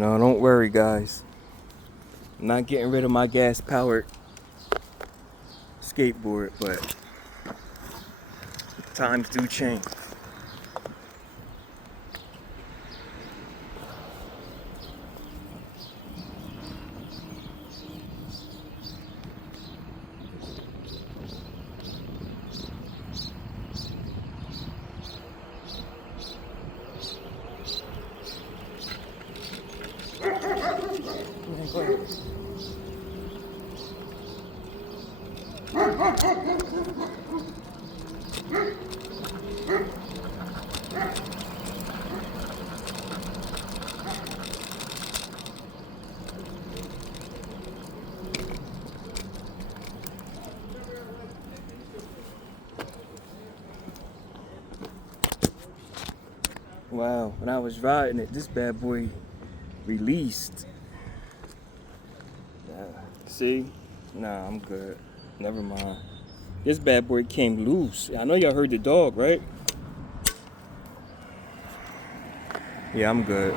No, don't worry, guys. I'm not getting rid of my gas-powered skateboard, but times do change. Wow, when I was riding it, this bad boy released. See? Nah, I'm good. Never mind. This bad boy came loose. I know y'all heard the dog, right? Yeah, I'm good.